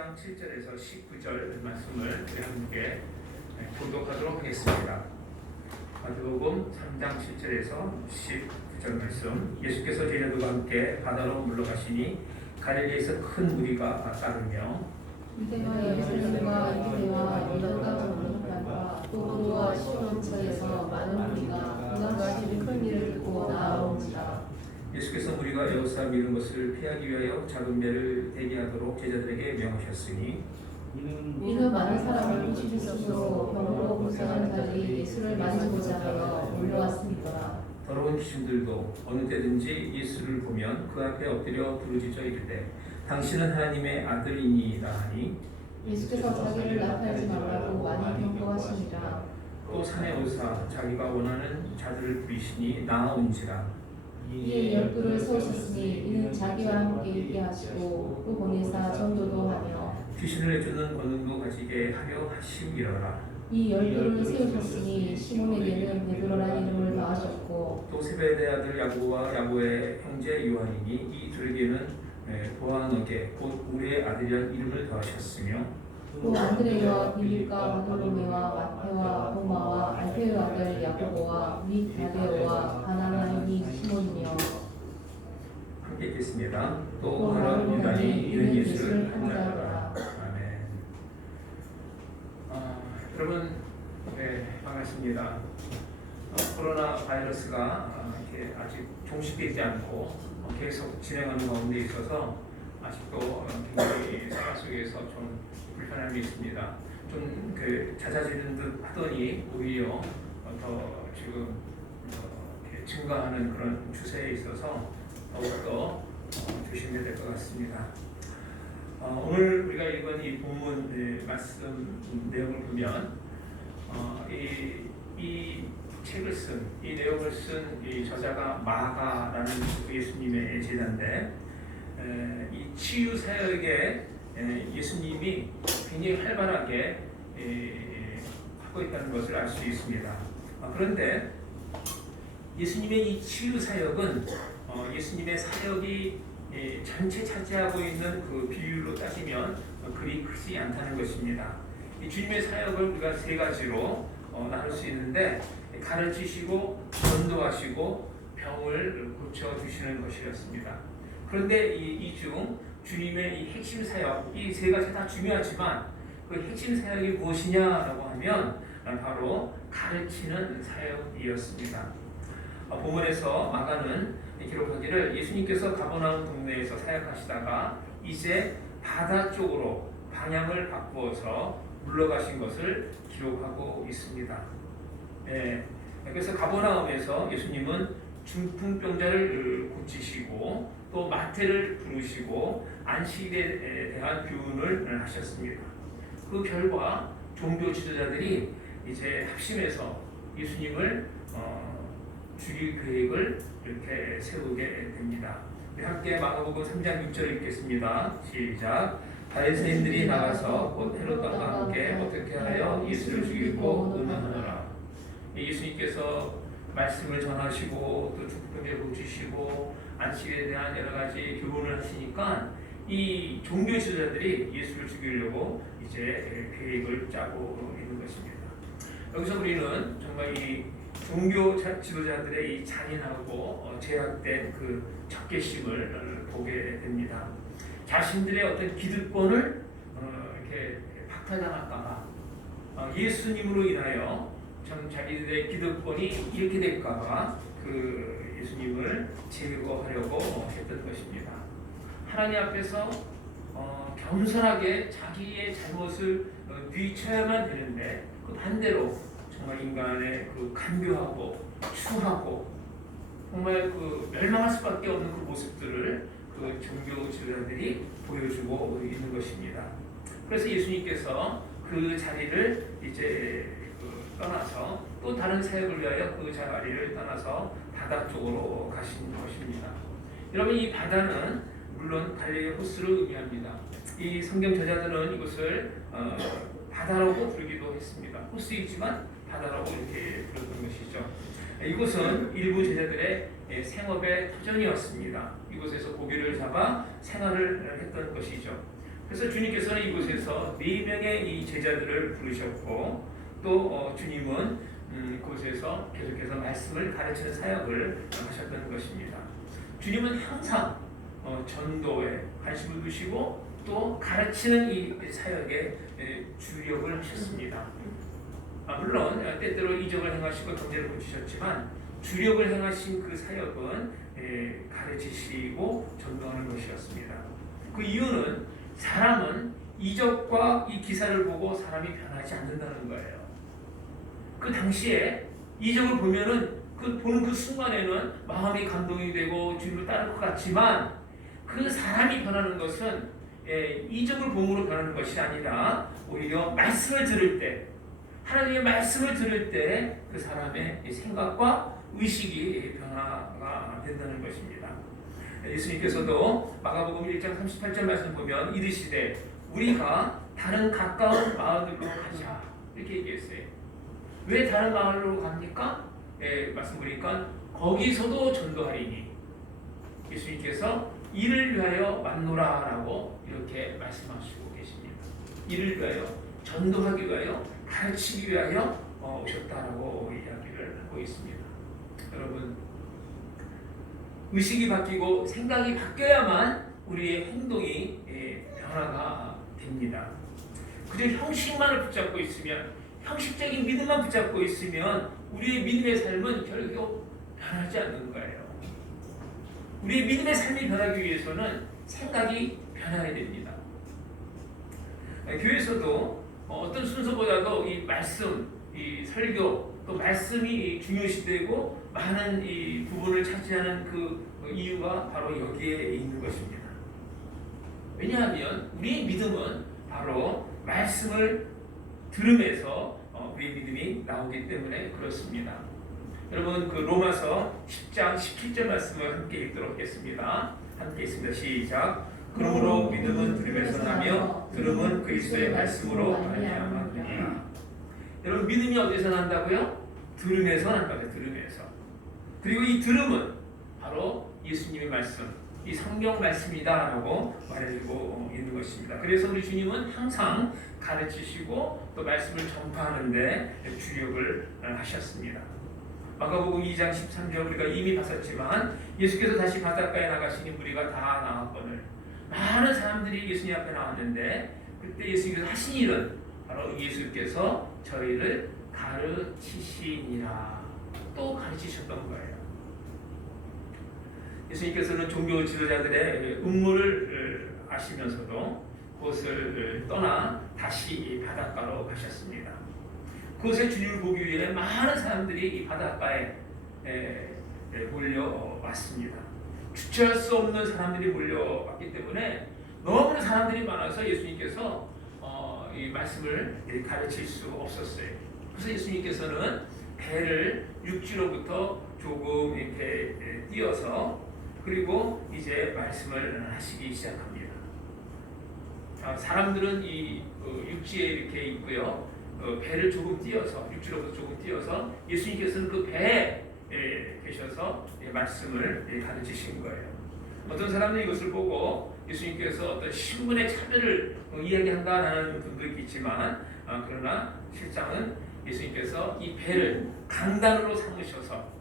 3장 7절에서 19절 말씀을 우리 함께 교독하도록 하겠습니다. 마태복음 3장 7절에서 19절 말씀. 예수께서 제자들과 함께 바다로 물러가시니 갈릴리에서 큰 무리가 따르며 유대와 예루살렘과 유대와 유다가 오는 땅과 또보와 시온처에서 많은 무리가 그가 하신 큰 일을 듣고 나아온지라. 예수께서 무리가 여호사 미는 것을 피하기 위하여 작은 배를 대기하도록 제자들에게 명하셨으니 이는 많은 사람을 치주스로 병으로 고생하는 자들이 예수를 만지고자 하여 몰려왔습니다. 더러운 귀신들도 어느 때든지 예수를 보면 그 앞에 엎드려 부르짖어 이르되 당신은 하나님의 아들이니이다 하니 예수께서 자기를 나타내지 말라고 많이 경고하시니라. 또 산에 오사 자기가 원하는 자들을 부리시니 나아온지라. 이에 열두를 세우셨으니 이는 자기와 함께 있게 하시고 또 보내사 전도도 하며 귀신을 내쫓는 권능도 가지게 하려 하심이러라. 이 열두를 세우셨으니 시몬에게는 베드로라는 이름을 더하셨고 또 세베대 아들 야고와 야고의 형제 요한이니 이 둘에게는 보아너게 곧 우리의 아들이란 이름을 더하셨으며 또 안드레와 빌립과 바돌로메와 마테와 도마와 알페의 아들 야고보와 및 다데오와 가나나인이 시몬이며 함께 읽겠습니다. 또 하나 유다니 이런 예수를 한자더라. 아멘. 여러분 반갑습니다. 코로나 바이러스가 이렇게 아직 종식되지 않고 계속 진행하는 가운데 있어서 아직도 굉장히 생활 속에서 좀 불편함이 있습니다. 좀 잦아지는 듯 하더니 오히려 더 지금 이렇게 증가하는 그런 추세에 있어서 더욱더 조심해야 될 것 같습니다. 오늘 우리가 읽은 이 본문 말씀 내용을 보면 이 책을 쓴, 이 내용을 쓴 이 저자가 마가라는 예수님의 제자인데 이 치유 사역에 예수님이 굉장히 활발하게 하고 있다는 것을 알 수 있습니다. 그런데 예수님의 이 치유 사역은 예수님의 사역이 전체 차지하고 있는 그 비율로 따지면 그리 크지 않다는 것입니다. 이 주님의 사역을 우리가 세 가지로 나눌 수 있는데 가르치시고 전도하시고 병을 고쳐주시는 것이었습니다. 그런데 이 중 주님의 이 핵심 사역, 이 세 가지 다 중요하지만 그 핵심 사역이 무엇이냐라고 하면 바로 가르치는 사역이었습니다. 본문에서 마가는 기록하기를 예수님께서 가버나움 동네에서 사역하시다가 이제 바다 쪽으로 방향을 바꾸어서 물러가신 것을 기록하고 있습니다. 그래서 가버나움에서 예수님은 중풍병자를 고치시고 또 마태를 부르시고 안식일에 대한 교훈을 하셨습니다. 그 결과 종교 지도자들이 이제 합심해서 예수님을 죽일 계획을 이렇게 세우게 됩니다. 함께 마가복음 3장 6절 읽겠습니다. 시작. 바리새인들이 나가서 곧 헤롯과 함께 어떻게 하여 예수를 죽이고 의논하노라. 예수님께서 말씀을 전하시고 또 죽음에 고치시고 안식에 대한 여러 가지 교훈을 하시니까 이 종교 지도자들이 예수를 죽이려고 이제 계획을 짜고 있는 것입니다. 여기서 우리는 정말 이 종교 지도자들의 이 잔인하고 제약된 그 적개심을 보게 됩니다. 자신들의 어떤 기득권을 이렇게 박탈당할까봐 예수님으로 인하여 참 자기들의 기득권이 이렇게 될까봐 그 예수님을 제거하려고 했던 것입니다. 하나님 앞에서 겸손하게 자기의 잘못을 뉘쳐야만 되는데 그 반대로 정말 인간의 그 간교하고 추하고 정말 그 멸망할 수밖에 없는 그 모습들을 그 종교 지도자들이 보여주고 있는 것입니다. 그래서 예수님께서 그 자리를 이제 떠나서 또 다른 사역을 위하여 그 자리를 떠나서 바다 쪽으로 가신 것입니다. 여러분, 이 바다는 물론 갈릴리 호수를 의미합니다. 이 성경 저자들은 이것을 바다라고 부르기도 했습니다. 호수이지만 바다라고 이렇게 부르는 것이죠. 이곳은 일부 제자들의 생업의 터전이었습니다. 이곳에서 고기를 잡아 생활을 했던 것이죠. 그래서 주님께서는 이곳에서 4명의 이 제자들을 부르셨고 또 주님은 그곳에서 계속해서 말씀을 가르치는 사역을 하셨던 것입니다. 주님은 항상 전도에 관심을 두시고 또 가르치는 이 사역에 주력을 하셨습니다. 물론 때때로 이적을 행하시고 경제를 고치셨지만 주력을 행하신 그 사역은 가르치시고 전도하는 것이었습니다. 그 이유는 사람은 이적과 이 기사를 보고 사람이 변하지 않는다는 거예요. 그 당시에 이적을 보면은 보는 그 순간에는 마음이 감동이 되고 주님을 따를 것 같지만 그 사람이 변하는 것은 이적을 봄으로 변하는 것이 아니라 오히려 말씀을 들을 때 하나님의 말씀을 들을 때 그 사람의 생각과 의식이 변화가 된다는 것입니다. 예수님께서도 마가복음 1장 38절 말씀 보면 이르시되 우리가 다른 가까운 마을로 가자 이렇게 얘기했어요. 왜 다른 마을로 갑니까? 말씀 보니까 거기서도 전도하리니 예수님께서 이를 위하여 왔노라라고 이렇게 말씀하시고 계십니다. 이를 위하여 전도하기 위하여 가르치기 위하여 오셨다라고 이야기를 하고 있습니다. 여러분 의식이 바뀌고 생각이 바뀌어야만 우리의 행동이 변화가 됩니다. 그저 형식만을 붙잡고 있으면 형식적인 믿음만 붙잡고 있으면 우리의 믿음의 삶은 결국 변하지 않는 거예요. 우리의 믿음의 삶이 변하기 위해서는 생각이 변해야 됩니다. 교회에서도 어떤 순서보다도 이 말씀, 이 설교, 또 말씀이 중요시되고 많은 이 부분을 차지하는 그 이유가 바로 여기에 있는 것입니다. 왜냐하면 우리의 믿음은 바로 말씀을 들음에서 우리의 믿음이 나오기 때문에 그렇습니다. 여러분 그 로마서 10장 17절 말씀을 함께 읽도록 하겠습니다. 함께 있습니다. 시작. 그러므로 믿음은 들음에서 나며 들음은 그리스도의 말씀으로 말미암았느니라. 여러분 믿음이 어디서 난다고요? 들음에서 난다고요. 들음에서. 그리고 이 들음은 바로 예수님의 말씀, 이 성경 말씀이다라고 말해주고 있는 것입니다. 그래서 우리 주님은 항상 가르치시고 또 말씀을 전파하는데 주력을 하셨습니다. 마가복음 2장 13절 우리가 이미 봤었지만 예수께서 다시 바닷가에 나가시니 무리가 다 나왔거늘 많은 사람들이 예수님 앞에 나왔는데 그때 예수님께서 하신 일은 바로 예수께서 저희를 가르치시니라 또 가르치셨던 거예요. 예수님께서는 종교 지도자들의 음모를 아시면서도 그곳을 떠나 다시 바닷가로 가셨습니다. 그곳에 주님을 보기 위해 많은 사람들이 이 바닷가에 몰려왔습니다. 주체할 수 없는 사람들이 몰려왔기 때문에 너무나 사람들이 많아서 예수님께서 이 말씀을 가르칠 수 없었어요. 그래서 예수님께서는 배를 육지로부터 조금 이렇게 띄어서 그리고 이제 말씀을 하시기 시작합니다. 사람들은 이 육지에 이렇게 있고요. 배를 조금 띄어서 육지로부터 조금 띄어서 예수님께서는 그 배에 계셔서 말씀을 가르치신 거예요. 어떤 사람들이 이것을 보고 예수님께서 어떤 신분의 차별을 이야기한다라는 분도 있겠지만 그러나 실상은 예수님께서 이 배를 강단으로 삼으셔서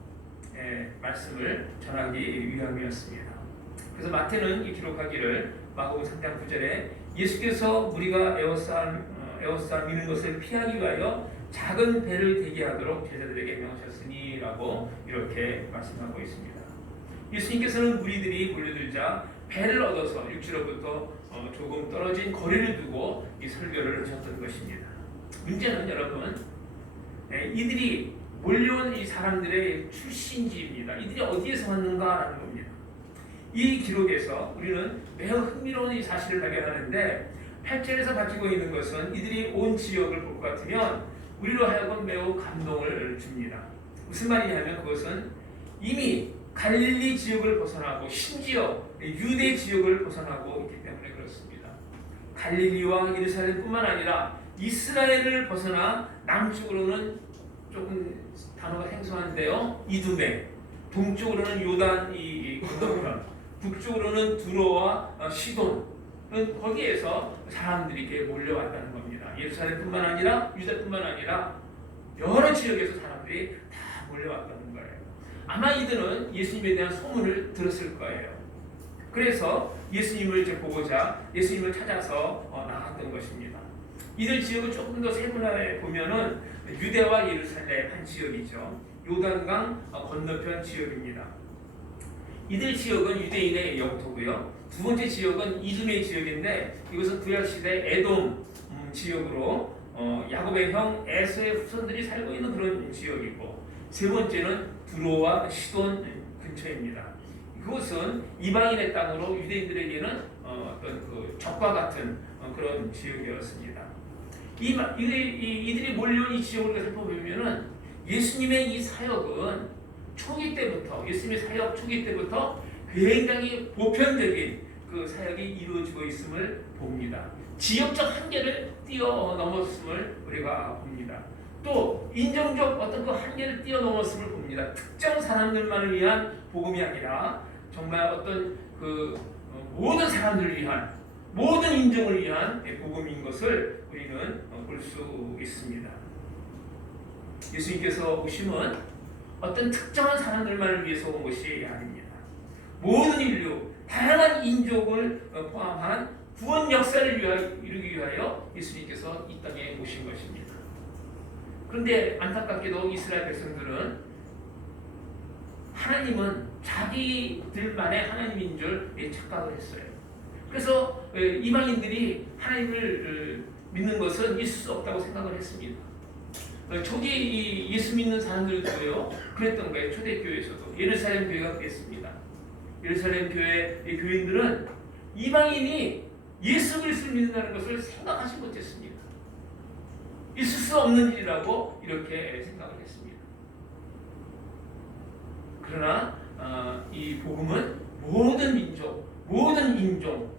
말씀을 전하기 위함이었습니다. 그래서 마태는 이 기록하기를 마가복음 3장 9절에 예수께서 우리가 에워싸 미는 것을 피하기 위하여 작은 배를 대기하도록 제자들에게 명하셨으니 라고 이렇게 말씀하고 있습니다. 예수님께서는 무리들이 몰려들자 배를 얻어서 육지로부터 조금 떨어진 거리를 두고 이 설교를 하셨던 것입니다. 문제는 여러분 이들이 몰려온 이 사람들의 출신지입니다. 이들이 어디에서 왔는가라는 겁니다. 이 기록에서 우리는 매우 흥미로운 이 사실을 발견하는데 8절에서 밝히고 있는 것은 이들이 온 지역을 볼 것 같으면 우리로 하여금 매우 감동을 줍니다. 무슨 말이냐면 그것은 이미 갈릴리 지역을 벗어나고 심지어 유대 지역을 벗어나고 있기 때문에 그렇습니다. 갈릴리와 예루살렘뿐만 아니라 이스라엘을 벗어나 남쪽으로는 조금 단어가 생소한데요. 이두메, 동쪽으로는 요단 이 건너편, 북쪽으로는 두로와 시돈 거기에서 사람들이 이렇게 몰려왔다는 겁니다. 예루살렘뿐만 아니라 유대뿐만 아니라 여러 지역에서 사람들이 다 몰려왔다는 거예요. 아마 이들은 예수님에 대한 소문을 들었을 거예요. 그래서 예수님을 이제 보고자 예수님을 찾아서 나갔던 것입니다. 이들 지역을 조금 더 세분화해 보면은 유대와 예루살렘 한 지역이죠. 요단강 건너편 지역입니다. 이들 지역은 유대인의 영토고요. 두 번째 지역은 이두메 지역인데 이것은 구약시대 에돔 지역으로 야곱의 형 에서의 후손들이 살고 있는 그런 지역이고, 세 번째는 두로와 시돈 근처입니다. 그것은 이방인의 땅으로 유대인들에게는 어떤 그 적과 같은 그런 지역이었습니다. 이들이 몰려온 이 지역을 살펴보면은 예수님의 이 사역은 초기 때부터, 예수님의 사역 초기 때부터 굉장히 보편적인 그 사역이 이루어지고 있음을 봅니다. 지역적 한계를 뛰어넘었음을 우리가 봅니다. 또 인종적 어떤 그 한계를 뛰어넘었음을 봅니다. 특정 사람들만을 위한 복음이 아니라 정말 어떤 그 모든 사람들을 위한, 모든 인종을 위한 복음인 것을 우리는 볼 수 있습니다. 예수님께서 오심은 어떤 특정한 사람들만을 위해서 온 것이 아닙니다. 모든 인류, 다양한 인종을 포함한 구원 역사를 이루기 위하여 예수님께서 이 땅에 오신 것입니다. 그런데 안타깝게도 이스라엘 백성들은 하나님은 자기들만의 하나님인 줄 착각을 했어요. 그래서 이방인들이 하나님을 믿는 것은 있을 수 없다고 생각을 했습니다. 초기 예수 믿는 사람들도요 그랬던 거예요. 초대교회에서도 예루살렘 교회가 그랬습니다. 예루살렘 교회 교인들은 이방인이 예수 그리스도를 믿는다는 것을 생각하지 못했습니다. 있을 수 없는 일이라고 이렇게 생각을 했습니다. 그러나 이 복음은 모든 민족, 모든 인종을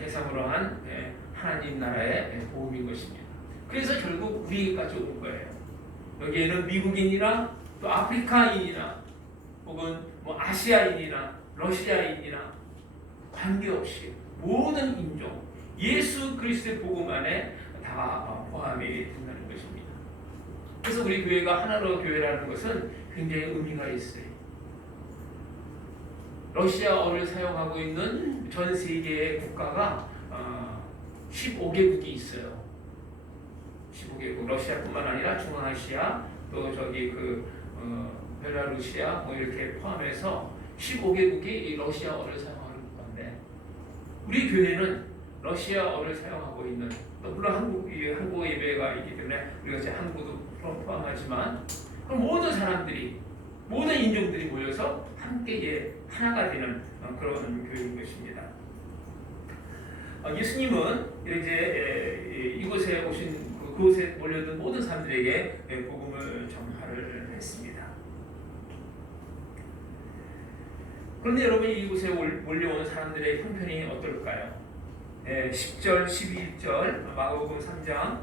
대상으로 한 하나님 나라의 복음인 것입니다. 그래서 결국 우리에게까지 온 거예요. 여기에는 미국인이나 또 아프리카인이나 혹은 뭐 아시아인이나 러시아인이나 관계없이 모든 인종, 예수 그리스도의 복음 안에 다 포함이 된다는 것입니다. 그래서 우리 교회가 하나로 교회라는 것은 굉장히 의미가 있어요. 러시아어를 사용하고 있는 전 세계의 국가가 15개국이 있어요. 15개국, 러시아뿐만 아니라 중앙아시아, 또 저기 벨라루시아 뭐 이렇게 포함해서 15개국이 러시아어를 사용하는 국가인데, 우리 교회는 러시아어를 사용하고 있는, 또 물론 한국어 예배가 있기 때문에 우리가 이제 한국어도 포함하지만, 그럼 모든 사람들이, 모든 인종들이 모여서 함께 하나가 되는 그런 교회인 것입니다. 예수님은 이제 이곳에 오신 그곳에 몰려든 모든 사람들에게 복음을 전파를 했습니다. 그런데 여러분, 이곳에 몰려온 사람들의 형편이 어떨까요? 10절, 11절, 마가복음 3장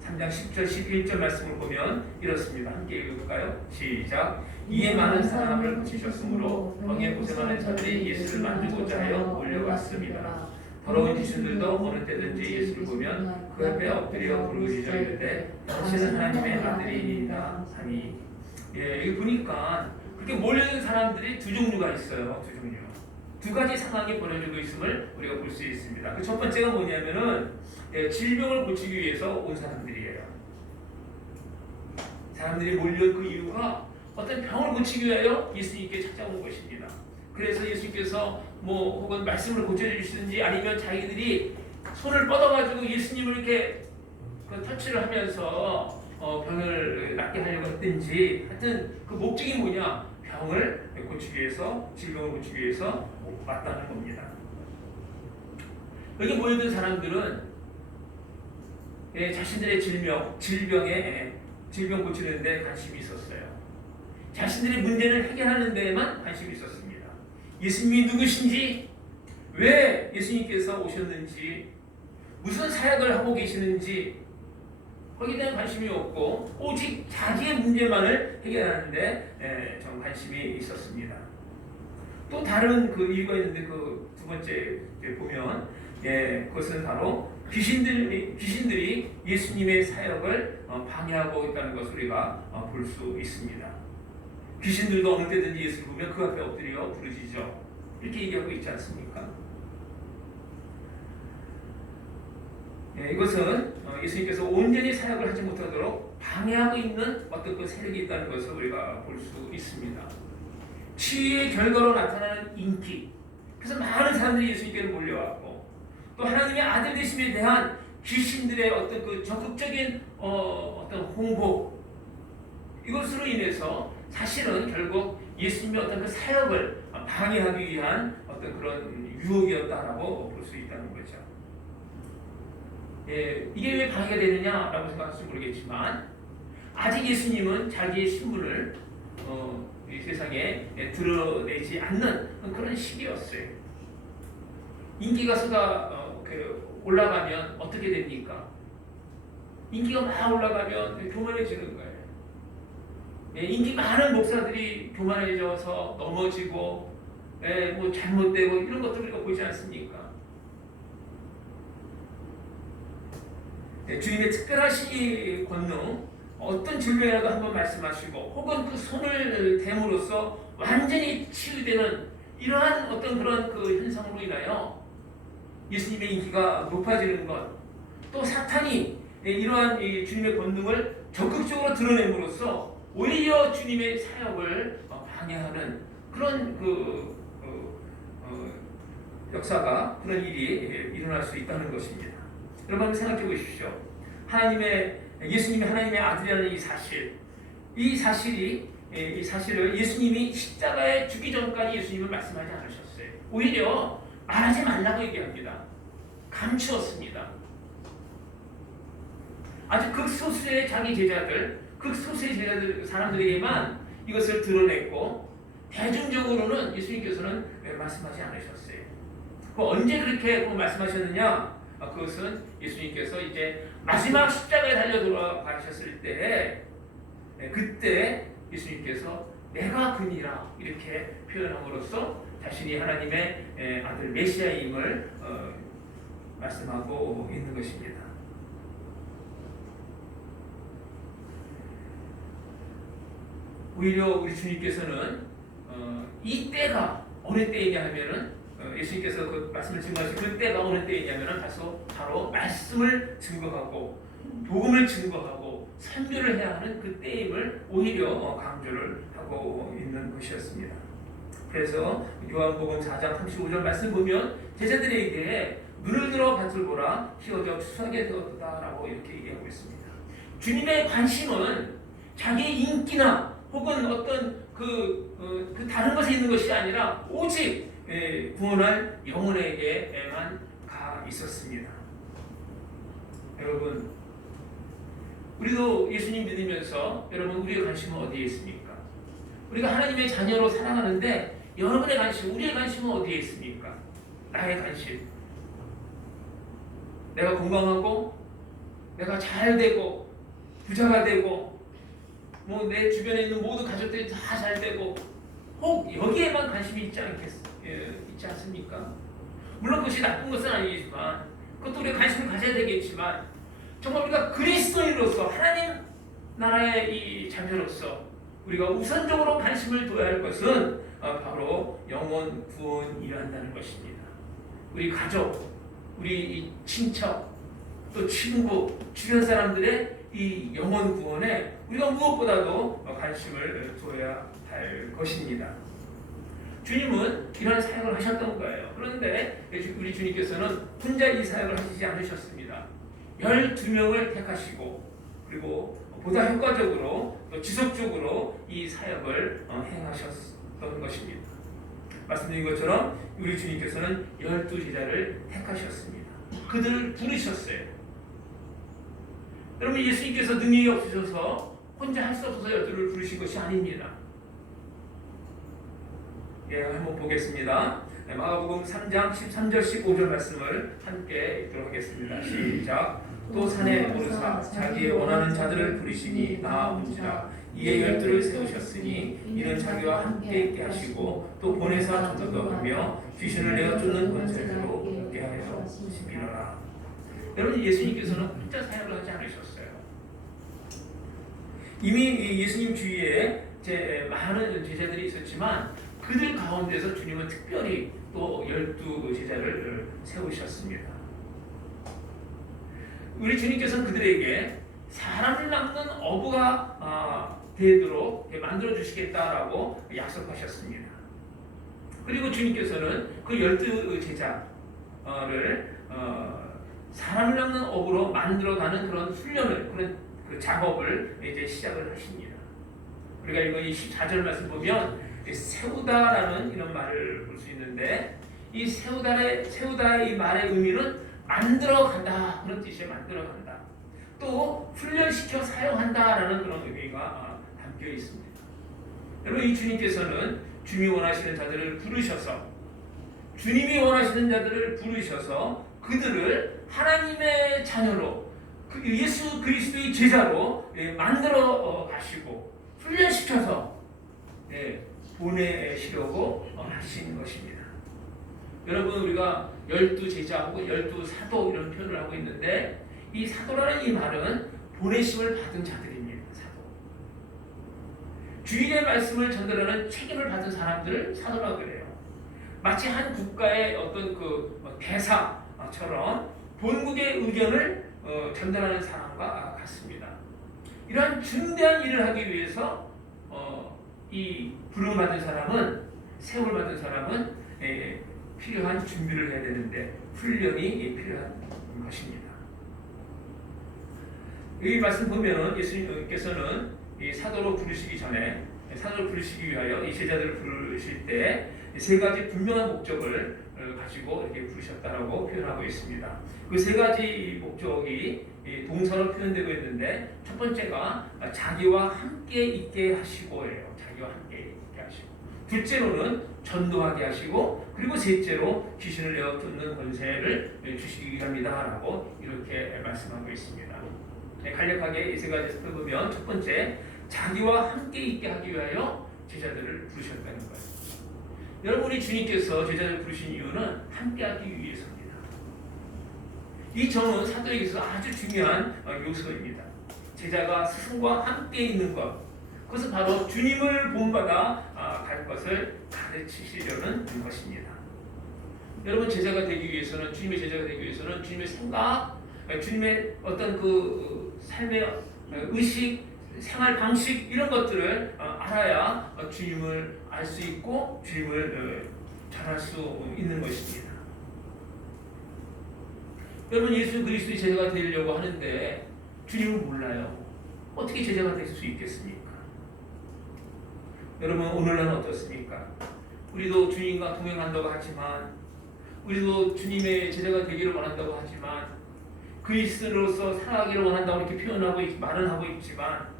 10절, 11절 말씀을 보면 이렇습니다. 함께 읽어볼까요? 시작. 이에 많은 사람을 붙이셨으므로 병에 고생하는 자들이 예수를 만지고자 하여 몰려왔습니다. 더러운 귀신들도 어느 때든지 예수를 보면 그 앞에 엎드려 부르짖어 이르되 당신은 하나님의 아들이니이다 하니. 여기 보니까 그렇게 몰려든 사람들이 두 종류가 있어요. 두 종류. 두 가지 상황이 벌어지고 있음을 우리가 볼 수 있습니다. 그 첫 번째가 뭐냐면은 질병을 고치기 위해서 온 사람들이에요. 사람들이 몰려온 그 이유가 어떤 병을 고치기 위하여 예수님께 찾아온 것입니다. 그래서 예수님께서 뭐 혹은 말씀을 고쳐주시든지 아니면 자기들이 손을 뻗어가지고 예수님을 이렇게 터치를 하면서 병을 낫게 하려고 했든지, 하여튼 그 목적이 뭐냐? 병을 고치기 위해서, 질병을 고치기 위해서 왔다는 겁니다. 여기 모여든 사람들은 자신들의 질병 고치는 데 관심이 있었어요. 자신들의 문제를 해결하는 데에만 관심이 있었습니다. 예수님이 누구신지, 왜 예수님께서 오셨는지, 무슨 사역을 하고 계시는지 거기에 대한 관심이 없고 오직 자기의 문제만을 해결하는 데 좀 관심이 있었습니다. 또 다른 그 이유가 있는데 그 두 번째 보면 그것은 바로 귀신들이 예수님의 사역을 방해하고 있다는 것을 우리가 볼 수 있습니다. 귀신들도 어느 때든지 예수를 보면 그 앞에 엎드려 부르짖어 이렇게 얘기하고 있지 않습니까? 이것은 예수님께서 온전히 사역을 하지 못하도록 방해하고 있는 어떤 그 세력이 있다는 것을 우리가 볼 수 있습니다. 치유의 결과로 나타나는 인기, 그래서 많은 사람들이 예수님께로 몰려왔고, 또 하나님의 아들 되심에 대한 귀신들의 어떤 그 적극적인 어떤 홍보, 이것으로 인해서 사실은 결국 예수님의 어떤 그 사역을 방해하기 위한 어떤 그런 유혹이었다라고 볼 수 있다는 거죠. 이게 왜 방해가 되느냐라고 생각할지 모르겠지만, 아직 예수님은 자기의 신분을 이 세상에 드러내지 않는 그런 시기였어요. 인기가 올라가면 어떻게 됩니까? 인기가 막 올라가면 교만해지는 거예요. 인기 많은 목사들이 교만해져서 넘어지고, 뭐 잘못되고 이런 것들 우리가 보지 않습니까? 주님의 특별하신 이 권능, 어떤 질병이라도 한번 말씀하시고 혹은 그 손을 댐으로써 완전히 치유되는 이러한 어떤 그런 그 현상으로 인하여 예수님의 인기가 높아지는 것, 또 사탄이 이러한 주님의 권능을 적극적으로 드러냄으로써 오히려 주님의 사역을 방해하는 그런 역사가, 그런 일이 일어날 수 있다는 것입니다. 여러분 한번 생각해 보십시오. 예수님이 하나님의 아들이라는 이 사실을 예수님이 십자가에 죽기 전까지 예수님은 말씀하지 않으셨어요. 오히려 말하지 말라고 얘기합니다. 감추었습니다. 아주 극소수의 자기 제자들, 사람들에게만 이것을 드러냈고, 대중적으로는 예수님께서는 말씀하지 않으셨어요. 언제 그렇게 말씀하셨느냐? 그것은 예수님께서 이제 마지막 십자가에 달려 돌아가셨을 때, 그때 예수님께서 내가 그니라 이렇게 표현함으로써 자신이 하나님의 아들 메시아임을 말씀하고 있는 것입니다. 오히려 우리 주님께서는 이 때가 어느 때이냐 하면은, 예수님께서 그 말씀을 증거하신 그 때가 어느 때이냐면은 바로 말씀을 증거하고 복음을 증거하고 선교를 해야 하는 그 때임을 오히려 강조를 하고 있는 것이었습니다. 그래서 요한복음 4장 35절 말씀 보면 제자들에게 눈을 들어 밭을 보라 키워져 추수하게 되었다라고 이렇게 얘기하고 있습니다. 주님의 관심은 자기의 인기나 혹은 어떤 그 다른 것에 있는 것이 아니라 오직 구원할 영혼에게만 가 있었습니다. 여러분, 우리도 예수님 믿으면서 여러분 우리의 관심은 어디에 있습니까? 우리가 하나님의 자녀로 살아가는데 여러분의 관심, 우리의 관심은 어디에 있습니까? 나의 관심. 내가 건강하고 내가 잘 되고 부자가 되고 뭐 내 주변에 있는 모든 가족들이 다 잘 되고 혹 여기에만 관심이 있지 않습니까? 물론 그것이 나쁜 것은 아니지만 그것도 우리가 관심을 가져야 되겠지만 정말 우리가 그리스도인으로서 하나님 나라의 이 자녀로서 우리가 우선적으로 관심을 둬야 할 것은 바로 영혼 구원이란다는 것입니다. 우리 가족, 우리 친척, 또 친구, 주변 사람들의 이 영혼 구원에 우리가 무엇보다도 관심을 둬야 할 것입니다. 주님은 이런 사역을 하셨던 거예요. 그런데 우리 주님께서는 혼자 이 사역을 하시지 않으셨습니다. 12명을 택하시고 그리고 보다 효과적으로 또 지속적으로 이 사역을 행하셨던 것입니다. 말씀드린 것처럼 우리 주님께서는 12제자를 택하셨습니다. 그들을 부르셨어요. 여러분, 예수님께서 능력이 없으셔서 혼자 할 수 없어서 12를 부르신 것이 아닙니다. 한번 보겠습니다. 마가복음 3장 13절 15절 말씀을 함께 읽도록 하겠습니다. 시작. 또 산에 오르사 자기의 원하는 자들을 부르시니 나온지라. 이에 열두를 세우셨으니 이는 자기와 함께 있게 하시고 또 보내사 전도하며 귀신을 내어 쫓는 권세로 있게 하여 시키노라. 여러분, 예수님께서는 혼자 사역을 하지 않으셨어요. 이미 예수님 주위에 많은 제자들이 있었지만 그들 가운데서 주님은 특별히 또 12 제자를 세우셨습니다. 우리 주님께서는 그들에게 사람을 낚는 어부가 되도록 만들어 주시겠다라고 약속하셨습니다. 그리고 주님께서는 그 12 제자를 사람을 낚는 어부로 만들어가는 그런 훈련을, 그런 그 작업을 이제 시작을 하십니다. 우리가 이거 이 14절 말씀 보면 세우다라는 이런 말을 볼 수 있는데, 이 세우다의 이 말의 의미는 만들어간다, 그런 뜻이에요. 만들어간다. 또 훈련시켜 사용한다라는 그런 의미가 담겨 있습니다. 여러분, 이 주님께서는 주님이 원하시는 자들을 부르셔서, 주님이 원하시는 자들을 부르셔서 그들을 하나님의 자녀로, 예수 그리스도의 제자로 만들어 가시고 훈련시켜서 보내시려고 하신 것입니다. 여러분, 우리가 12 제자 혹은 12 사도 이런 표현을 하고 있는데, 이 사도라는 이 말은 보내심을 받은 자들입니다. 사도. 주일의 말씀을 전달하는 책임을 받은 사람들을 사도라고 그래요. 마치 한 국가의 어떤 그 대사처럼 본국의 의견을 전달하는 사람과 같습니다. 이러한 중대한 일을 하기 위해서 이 부름 받은 사람은, 세움을 받은 사람은 필요한 준비를 해야 되는데 훈련이 필요한 것입니다. 이 말씀 보면 예수님께서는 이 사도로 부르시기 전에, 사도로 부르시기 위하여 이 제자들을 부르실 때 세 가지 분명한 목적을 가지고 이렇게 부르셨다라고 표현하고 있습니다. 그 세 가지 목적이 동사로 표현되고 있는데, 첫 번째가 자기와 함께 있게 하시고예요. 자기와 함께 있게 하시고, 둘째로는 전도하게 하시고, 그리고 셋째로 귀신을 내어 쫓는 권세를 주시기 위함이다라고 이렇게 말씀하고 있습니다. 간략하게 이 세 가지 살펴보면, 첫 번째, 자기와 함께 있게 하기 위하여 제자들을 부르셨다는 거예요. 여러분, 우리 주님께서 제자들을 부르신 이유는 함께 하기 위해서입니다. 이 점은 사도에게 있어서 아주 중요한 요소입니다. 제자가 스승과 함께 있는 것, 그것은 바로 주님을 본받아 갈 것을 가르치시려는 것입니다. 여러분, 제자가 되기 위해서는, 주님의 제자가 되기 위해서는 주님의 생각, 주님의 어떤 그 삶의 의식, 생활 방식, 이런 것들을 알아야 주님을 알 수 있고 주님을 잘할 수 있는 것입니다. 여러분, 예수 그리스도의 제자가 되려고 하는데 주님을 몰라요. 어떻게 제자가 될 수 있겠습니까? 여러분, 오늘날은 어떻습니까? 우리도 주님과 동행한다고 하지만, 우리도 주님의 제자가 되기를 원한다고 하지만, 그리스도로서 살아가기를 원한다고 이렇게 말은 하고 있지만,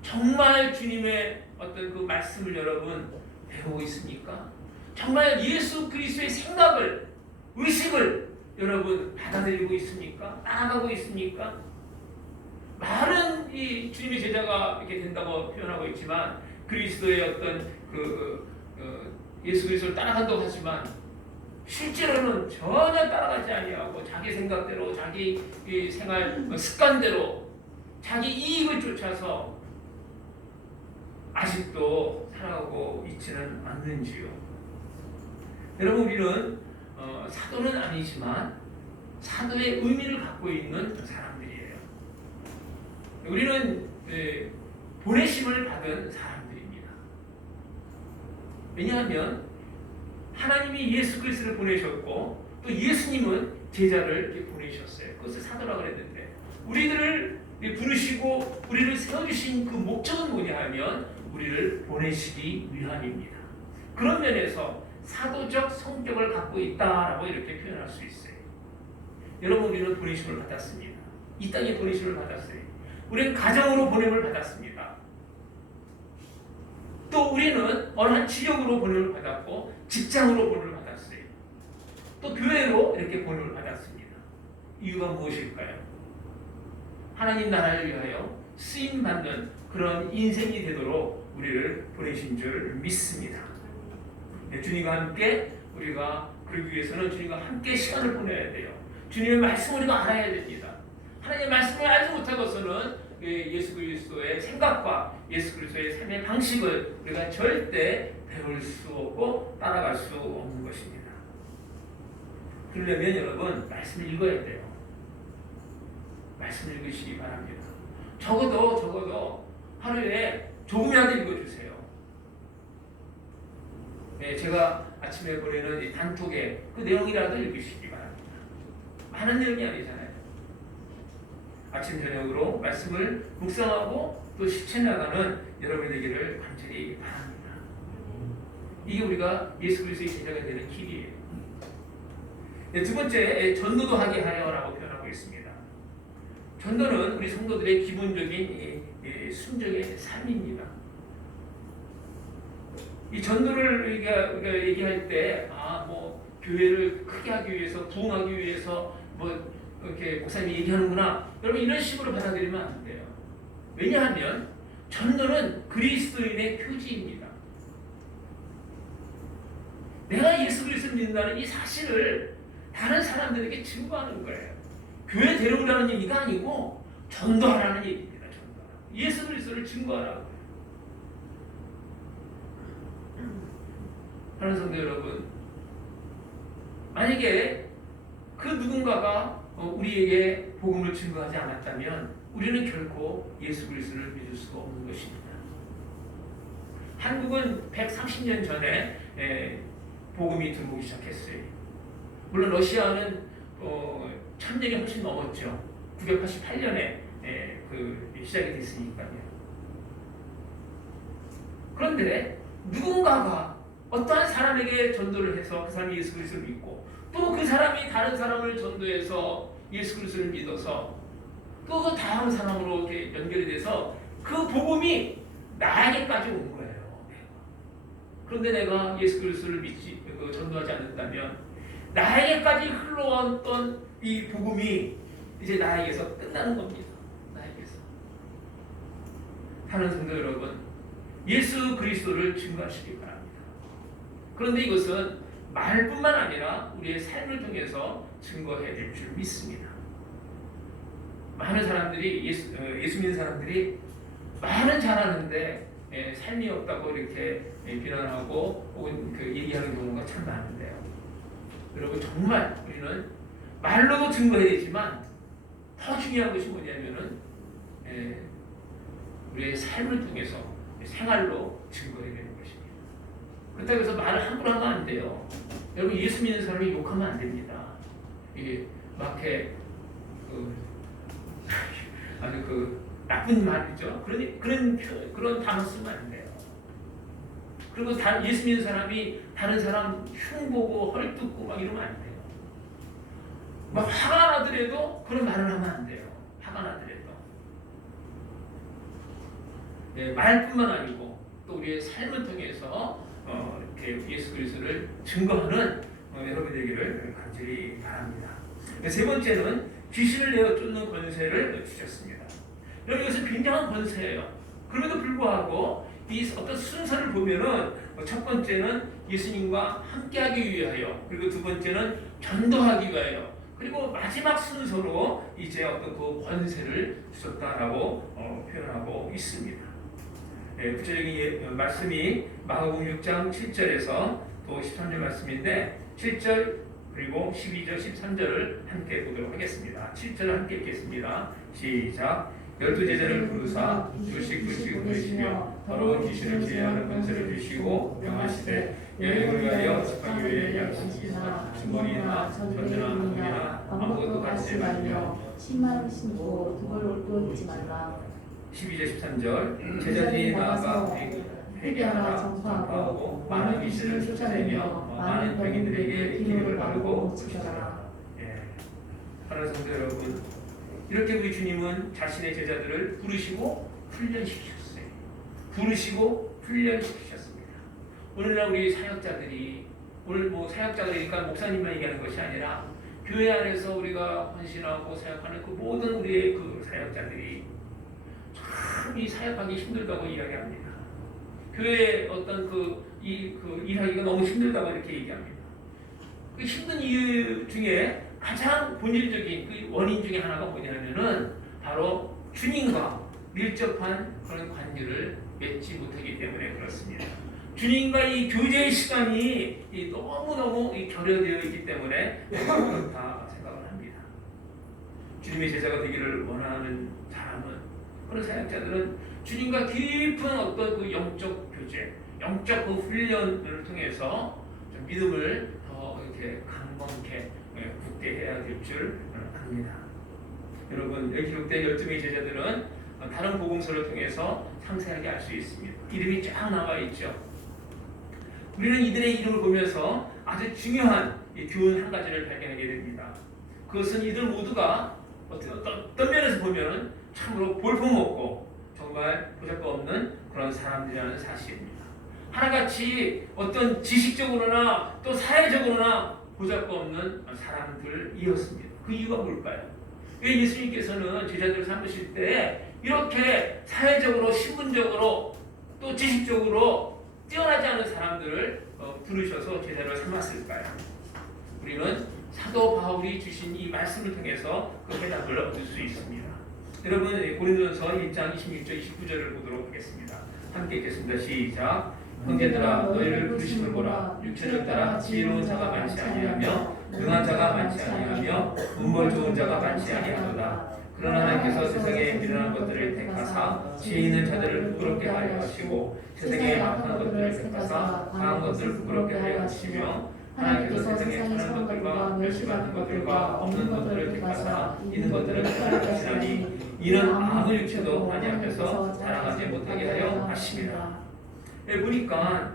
정말 주님의 어떤 그 말씀을 여러분 배우고 있습니까? 정말 예수 그리스도의 생각을, 의식을 여러분 받아들이고 있습니까? 따라가고 있습니까? 말은 이 주님의 제자가 이렇게 된다고 표현하고 있지만, 그리스도의 어떤 예수 그리스도를 따라간다고 하지만 실제로는 전혀 따라가지 아니하고 자기 생각대로, 자기 생활 습관대로, 자기 이익을 쫓아서 아직도 살아가고 있지는 않는지요. 여러분, 우리는 사도는 아니지만 사도의 의미를 갖고 있는 사람들이에요. 우리는 보내심을 받은 사람들입니다. 왜냐하면 하나님이 예수 그리스도를 보내셨고, 또 예수님은 제자를 이렇게 보내셨어요. 그것을 사도라고 그랬는데, 우리들을 부르시고 우리를 세워주신 그 목적은 뭐냐 하면 우리를 보내시기 위함입니다. 그런 면에서 사도적 성격을 갖고 있다라고 이렇게 표현할 수 있어요. 여러분, 우리는 보내심을 받았습니다. 이 땅에 보내심을 받았어요. 우리는 가정으로 보냄을 받았습니다. 또 우리는 어느 한 지역으로 보냄을 받았고, 직장으로 보냄을 받았어요. 또 교회로 이렇게 보냄을 받았습니다. 이유가 무엇일까요? 하나님 나라를 위하여 쓰임받는 그런 인생이 되도록 우리를 보내신 줄 믿습니다. 네, 주님과 함께 우리가 그러기 위해서는 주님과 함께 시간을 보내야 돼요. 주님의 말씀을 우리가 알아야 됩니다. 하나님의 말씀을 알지 못하고서는 예수 그리스도의 생각과 예수 그리스도의 삶의 방식을 우리가 절대 배울 수 없고 따라갈 수 없는 것입니다. 그러려면 여러분 말씀을 읽어야 돼요. 말씀을 읽으시기 바랍니다. 적어도 하루에 조금이라도 읽어주세요. 네, 제가 아침에 보내는 이 단톡에 그 내용이라도 읽으시기 바랍니다. 많은 내용이 아니잖아요. 아침 저녁으로 말씀을 묵상하고 또 실천나가는 여러분이 되기를 간절히 바랍니다. 이게 우리가 예수 그리스도의 제자가 되는 길이에요. 네, 두 번째, 전도도 하게 하여라고 표현하고 있습니다. 전도는 우리 성도들의 기본적인 순종의 삶입니다. 이 전도를 우리가 얘기할 때, 교회를 크게 하기 위해서, 부흥하기 위해서, 이렇게 목사님이 얘기하는구나. 여러분, 이런 식으로 받아들이면 안 돼요. 왜냐하면, 전도는 그리스도인의 표지입니다. 내가 예수 그리스도를 믿는다는 이 사실을 다른 사람들에게 증거하는 거예요. 교회 데려오라는 얘기가 아니고, 전도하라는 얘기입니다. 전도하라. 예수 그리스도를 증거하라고. 하는 성도 여러분, 만약에 그 누군가가 우리에게 복음을 증거하지 않았다면 우리는 결코 예수 그리스도를 믿을 수가 없는 것입니다. 한국은 130년 전에 복음이 들어오기 시작했어요. 물론 러시아는 1000년이 훨씬 넘었죠. 988년에 시작이 됐으니까요. 그런데 누군가가 어떠한 사람에게 전도를 해서 그 사람이 예수 그리스도를 믿고 또 그 사람이 다른 사람을 전도해서 예수 그리스도를 믿어서 또 그 다음 사람으로 이렇게 연결이 돼서 그 복음이 나에게까지 온 거예요. 그런데 내가 예수 그리스도를 전도하지 않는다면 나에게까지 흘러왔던 이 복음이 이제 나에게서 끝나는 겁니다. 나에게서. 하는 성도 여러분, 예수 그리스도를 증거하시기 바랍니다. 그런데 이것은 말뿐만 아니라 우리의 삶을 통해서 증거해야 될 줄 믿습니다. 많은 사람들이 예수 믿는 사람들이 말은 잘하는데 삶이 없다고 이렇게 비난하고 혹은 얘기하는 경우가 참 많은데요. 여러분, 정말 우리는 말로도 증거해야 되지만 더 중요한 것이 뭐냐면은 우리의 삶을 통해서 생활로 증거해야 되는 것입니다. 그렇다고 해서 말을 함부로 하면 안 돼요. 여러분, 예수 믿는 사람이 욕하면 안 됩니다. 이게 막 이렇게 아주 나쁜 말이죠. 그런 단어 쓰면 안 돼요. 그리고 예수 믿는 사람이 다른 사람 흉보고 헐뜯고 막 이러면 안 돼요. 막 화가 나더라도 그런 말을 하면 안 돼요. 화가 나더라도. 말뿐만 아니고 또 우리의 삶을 통해서 이렇게 예수 그리스도를 증거하는 여러분 되기를 간절히 바랍니다. 세 번째는 귀신을 내어 쫓는 권세를 주셨습니다. 여러분, 이것은 굉장한 권세예요. 그럼에도 불구하고 이 어떤 순서를 보면은 첫 번째는 예수님과 함께하기 위하여, 그리고 두 번째는 전도하기 위하여, 그리고 마지막 순서로 이제 어떤 그 권세를 주셨다라고 표현하고 있습니다. 구체적인 말씀이 마가복음 6장 7절에서 또 13절 말씀인데 7절 그리고 12절 13절을 함께 보도록 하겠습니다. 7절을 함께 읽겠습니다. 시작. 12제자를 부르사 둘씩 보내시며 더러운 귀신을 제어하는 권세를 주시고 명하시되 여행을 위하여 집하기 위해 양식이나 주머니나 전전한 돈이나 아무것도 갖지 말며 신만 신고 등을 올고 있지 말라. 12절 13절 제자들이 나아가 회개하라 전파하고 많은 귀신을 쫓아내며 많은 병인들에게 기름을 바르고 고치더라. 하나님 성도 여러분, 이렇게 우리 주님은 자신의 제자들을 부르시고 훈련시키셨어요. 부르시고 훈련시키셨습니다. 오늘날 우리 사역자들이 오늘 뭐 사역자 그러니까 목사님만 얘기하는 것이 아니라 교회 안에서 우리가 헌신하고 사역하는 그 모든 우리의 그 사역자들이 참 이 사역하기 힘들다고 이야기합니다. 교회에 어떤 일하기가 너무 힘들다고 이렇게 얘기합니다. 그 힘든 이유 중에 가장 본질적인 그 원인 중에 하나가 뭐냐면은 바로 주님과 밀접한 그런 관계를 맺지 못하기 때문에 그렇습니다. 주님과 이 교제의 시간이 너무너무 결여되어 있기 때문에 그렇다 생각을 합니다. 주님의 제자가 되기를 원하는 사람은, 그런 사역자들은 주님과 깊은 어떤 그 영적 교제, 영적 그 훈련을 통해서 좀 믿음을 더 이렇게 강건케 굳게 해야 될 줄 압니다. 여러분, 여기 기록된 12명의 제자들은 다른 복음서를 통해서 상세하게 알 수 있습니다. 이름이 쫙 나와 있죠. 우리는 이들의 이름을 보면서 아주 중요한 교훈 한 가지를 발견하게 됩니다. 그것은 이들 모두가 어떤 면에서 보면 참으로 볼품없고 정말 보잘것없는 그런 사람들이라는 사실입니다. 하나같이 어떤 지식적으로나 또 사회적으로나 보잘것없는 사람들이었습니다. 그 이유가 뭘까요? 왜 예수님께서는 제자들을 삼으실 때 이렇게 사회적으로, 신분적으로, 또 지식적으로 뛰어나지 않은 사람들을 부르셔서 제자를 삼았을까요? 우리는 사도 바울이 주신 이 말씀을 통해서 그 해답을 얻을 수 있습니다. 여러분, 고린도전서 1장 26절 29절을 보도록 하겠습니다. 함께 읽겠습니다. 시작. 형제들아, 너희를 부르심을 보라. 육체를 따라 지혜로운 자가 많지 아니하며 능한 자가 많지 아니하며 문벌 좋은 자가 많지 아니하도다. 그러나 하나님께서 세상에 미련한 것들을 택하사 지혜 있는 자들을 부끄럽게 하려 하시고 세상에 악한 것들을 택하사 강한 것들을 부끄럽게 하려 하시며 하나님께서 세상에 사는 것들과 멸시받는 것들과 없는 것들을 택하사 있는 것들을 택하려 하시나니 이는 아무 육체도 하나님 앞에서 자랑하지 못하게 하려 하십니다. 보니까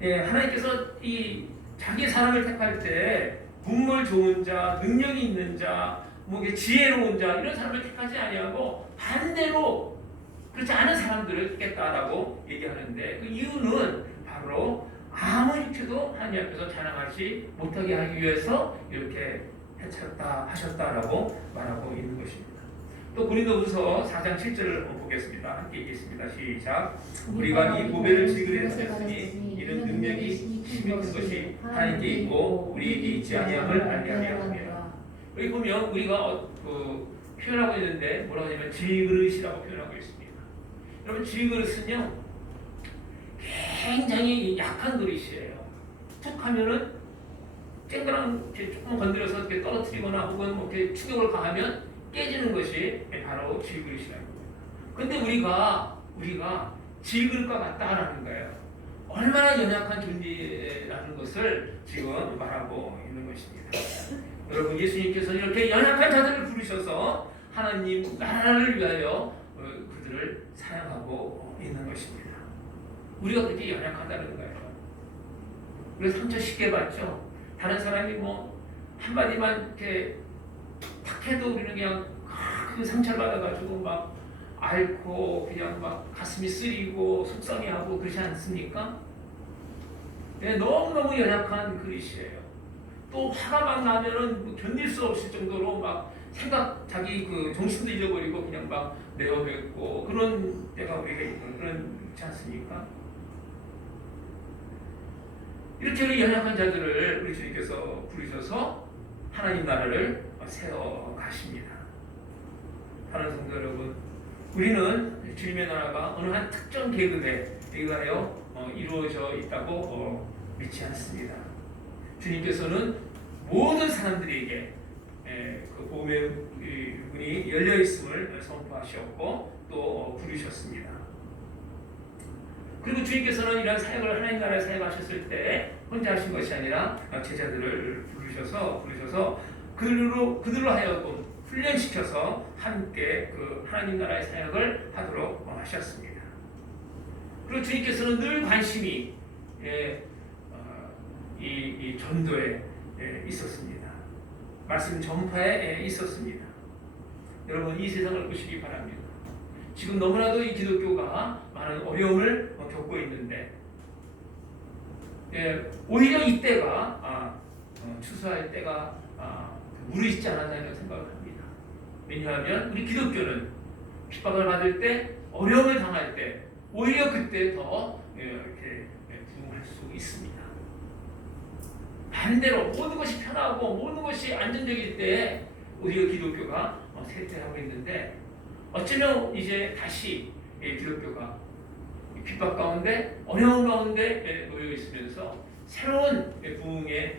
하나님께서 이 자기 사람을 택할 때 문물 좋은 자, 능력이 있는 자, 뭐 지혜로운 자 이런 사람을 택하지 아니하고 반대로 그렇지 않은 사람들을 택했다라고 얘기하는데 그 이유는 바로 아무 육체도 하나님 앞에서 자랑하지 못하게 하기 위해서 이렇게 해쳤다 하셨다라고 말하고 있는 것입니다. 또 고린도후서 4장 7절을 보겠습니다. 함께 읽겠습니다. 시작. 우리가 이 보배를 지그레 했으니 이런 능력이 힘이 큰 것이 하나님께 있고 우리에게 있지 아니함을 알게 하려 함이라. 여기 보면 우리가 표현하고 있는데 뭐라고 하냐면 질그릇이라고 표현하고 있습니다. 여러분, 질그릇은요 굉장히 약한 그릇이에요. 툭 하면은 쨍그랑 조금 건드려서 이렇게 떨어뜨리거나 혹은 뭐 이렇게 충격을 가하면 깨지는 것이 바로 질그릇이라는 겁니다. 근데 우리가 질그릇과 같다라는 거예요. 얼마나 연약한 존재라는 것을 지금 말하고 있는 것입니다. 여러분, 예수님께서는 이렇게 연약한 자들을 부르셔서 하나님 나라를 위하여 그들을 사용하고 있는 것입니다. 우리가 그렇게 연약하다는 거예요. 우리가 상처 쉽게 받죠. 다른 사람이 뭐 한마디만 이렇게 탁 해도 우리는 그냥 큰 상처를 받아가지고 막 앓고 그냥 막 가슴이 쓰리고 속상해하고 그렇지 않습니까? 너무너무 연약한 그릇이에요. 또 화가 막 나면은 견딜 수 없을 정도로 막 자기 그 정신도 잃어버리고 그냥 막 내어뱉고 그런 때가 우리가 있는 그렇지 않습니까? 이렇게 연약한 자들을 우리 주님께서 부르셔서 하나님 나라를 세워 가십니다. 다른 성도 여러분, 우리는 주님의 나라가 어느 한 특정 계급에 의하여 이루어져 있다고 믿지 않습니다. 주님께서는 모든 사람들에게 그 복음의 문이 열려 있음을 선포하셨고 또 부르셨습니다. 그리고 주님께서는 이런 사역을 하나님 나라에 사역하셨을 때 혼자 하신 것이 아니라 제자들을 부르셔서 그들로 하여금 훈련시켜서 함께 그 하나님 나라의 사역을 하도록 하셨습니다. 그리고 주님께서는 늘 관심이 이 전도에 있었습니다. 말씀 전파에 있었습니다. 여러분, 이 세상을 보시기 바랍니다. 지금 너무나도 이 기독교가 많은 어려움을 겪고 있는데 오히려 이때가 추수할 때가 무르익지 않았나 이런 생각을 합니다. 왜냐하면 우리 기독교는 핍박을 받을 때, 어려움을 당할 때 오히려 그때 더 이렇게 부흥할 수 있습니다. 반대로 모든 것이 편하고 모든 것이 안정적일 때 오히려 기독교가 쇠퇴하고 있는데, 어쩌면 이제 다시 기독교가 핍박 가운데 어려운 가운데 놓여 있으면서 새로운 부흥의